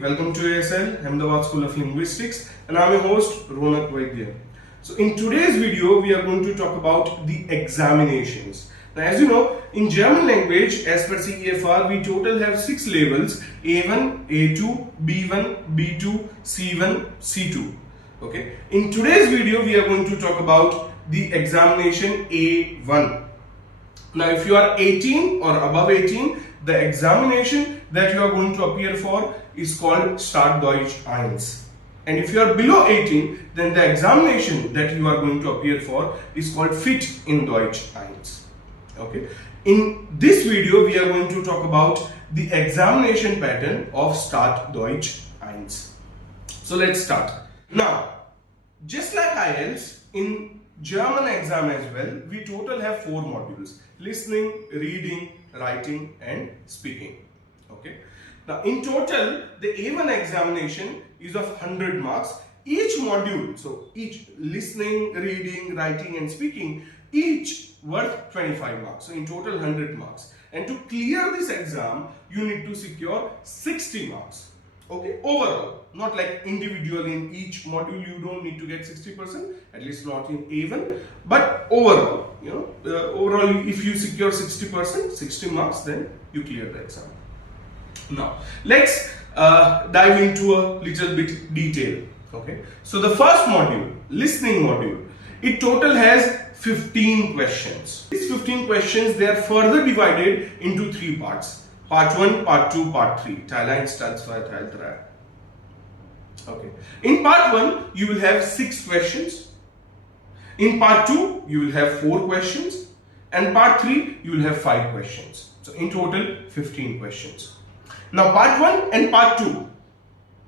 welcome to ASL, Ahmedabad School of Linguistics, and I'm your host Ronak Vaidya. So in today's video, we are going to talk about the examinations. Now as you know, in German language, as per CEFR, we total have 6 levels: A1, A2, B1, B2, C1, C2. Okay. In today's video, we are going to talk about the examination A1. Now if you are 18 or above 18, the examination that you are going to appear for is called Start Deutsch A1. And if you are below 18, then the examination that you are going to appear for is called Fit in Deutsch A1. Okay. In this video, we are going to talk about the examination pattern of Start Deutsch A1. So let's start. Now, just like IELTS, in German exam as well, we total have 4 modules: listening, reading, writing and speaking. Okay. Now in total, the A1 examination is of 100 marks. Each module, so each listening, reading, writing and speaking, each worth 25 marks. So in total 100 marks. And to clear this exam, you need to secure 60 marks. Okay, overall, not like individual in each module, you don't need to get 60%, at least not in A1, but overall, overall if you secure 60%, 60 marks, then you clear the exam. Now, let's dive into a little bit detail. Okay, so the first module, listening module, it total has 15 questions. These 15 questions, they are further divided into 3 parts. Part 1, Part 2, Part 3. Teil 1, Teil 2, Teil 3. Okay. In Part 1, you will have 6 questions. In Part 2, you will have 4 questions. And Part 3, you will have 5 questions. So in total, 15 questions. Now Part 1 and Part 2,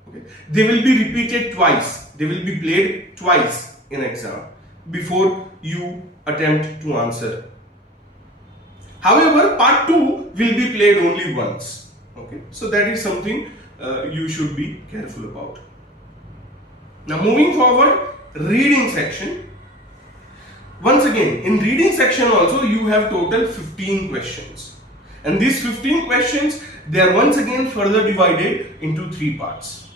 okay, they will be repeated twice. They will be played twice in exam before you attempt to answer. However, Part 2 will be played only once. Okay, so that is something you should be careful about. Now moving forward, reading section. Once again, in reading section also you have total 15 questions. And these 15 questions, they are once again further divided into 3 parts.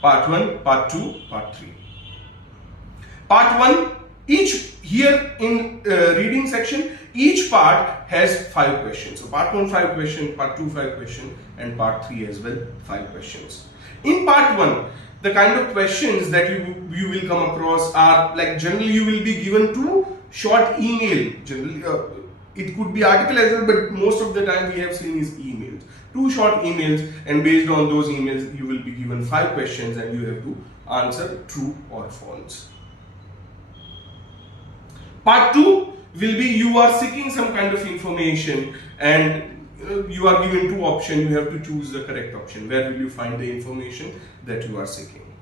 Part 1, Part 2, Part 3. Part 1, each here in reading section, each part has 5 questions. So Part 1 5 questions, Part 2 5 questions and Part 3 as well 5 questions. In Part 1, the kind of questions that you will come across are like, generally you will be given 2 short email. Generally it could be article as well, but most of the time we have seen is emails. 2 short emails, and based on those emails you will be given 5 questions and you have to answer true or false. Part 2 will be, you are seeking some kind of information and you are given 2 options. You have to choose the correct option. Where will you find the information that you are seeking?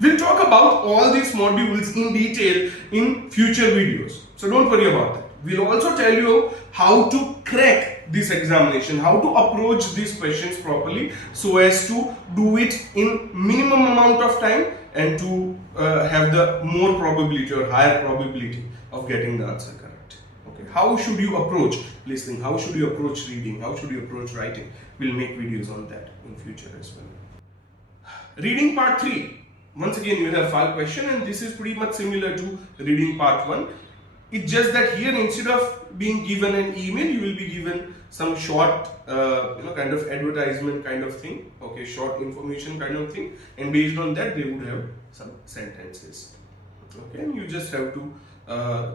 We'll talk about all these modules in detail in future videos. So don't worry about that. We'll also tell you how to crack this examination, how to approach these questions properly so as to do it in minimum amount of time and to have the more probability or higher probability of getting the answer correct. Okay, how should you approach listening? How should you approach reading? How should you approach writing? We'll make videos on that in future as well. Reading Part 3. Once again, you have 5 questions and this is pretty much similar to reading Part 1. It's just that here, instead of being given an email, you will be given some short, kind of advertisement kind of thing. Okay, short information kind of thing, and based on that, they would have some sentences. Okay, and you just have to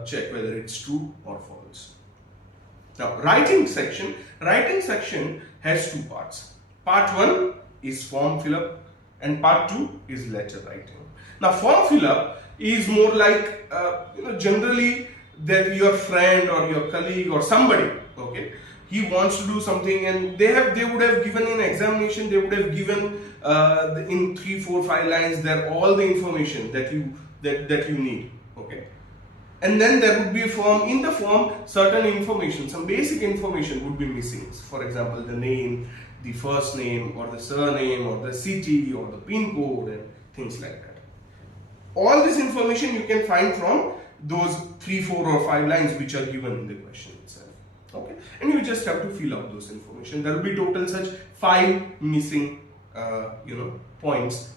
check whether it's true or false. Now, writing section has 2 parts. Part 1 is form fill up, and Part 2 is letter writing. Now, form fill up is more like generally that your friend or your colleague or somebody, okay, he wants to do something and they would have given in examination, they would have given in 3, 4, 5 lines there all the information that you need. Okay, and then there would be a form. In the form, certain information, some basic information would be missing. For example, the name, the first name or the surname or the city or the pin code and things like that. All this information you can find from those 3, 4 or 5 lines which are given in the question itself. Okay, and you just have to fill up those information. There will be total such 5 missing points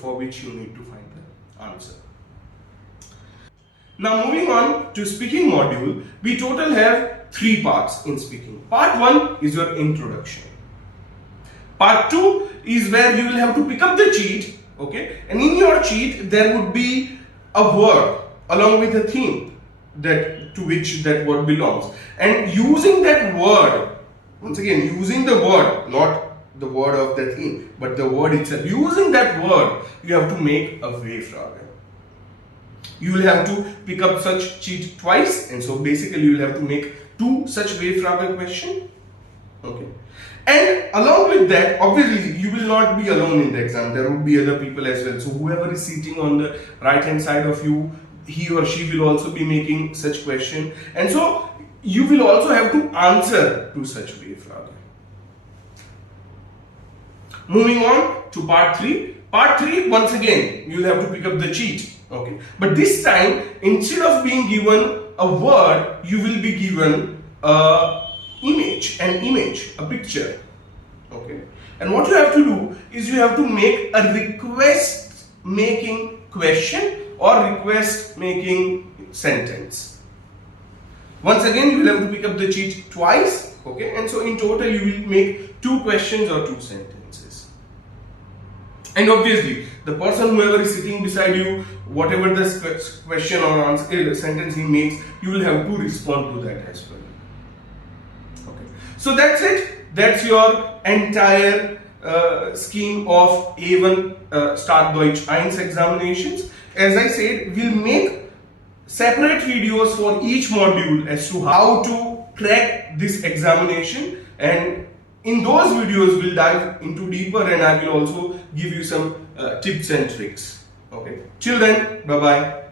for which you need to find the answer. Now moving on to speaking module, we total have 3 parts in speaking. Part 1 is your introduction. Part 2 is where you will have to pick up the cheat, okay, and in your cheat there would be a word along with a theme to which that word belongs, and using that word, once again using the word, not the word of the theme but the word itself, using that word you have to make a Wayfrage. You will have to pick up such cheat twice, and so basically you will have to make 2 such Wayfrage question, okay. And along with that, obviously you will not be alone in the exam, there will be other people as well. So whoever is sitting on the right hand side of you, he or she will also be making such question, and so you will also have to answer to such Wayfrage. Moving on to part 3. Part 3, once again you will have to pick up the cheat, okay, but this time instead of being given a word, you will be given an image, a picture, okay, and what you have to do is you have to make a request making question or request making sentence. Once again you will have to pick up the cheat twice, okay, and so in total you will make 2 questions or 2 sentences. And obviously the person whoever is sitting beside you, whatever the question or answer sentence he makes, you will have to respond to that as well. Okay, so that's it. That's your entire scheme of A1 Start Deutsch 1 examinations. As I said, we'll make separate videos for each module as to how to crack this examination, and in those videos we'll dive into deeper, and I will also give you some tips and tricks. Okay, till then, bye bye.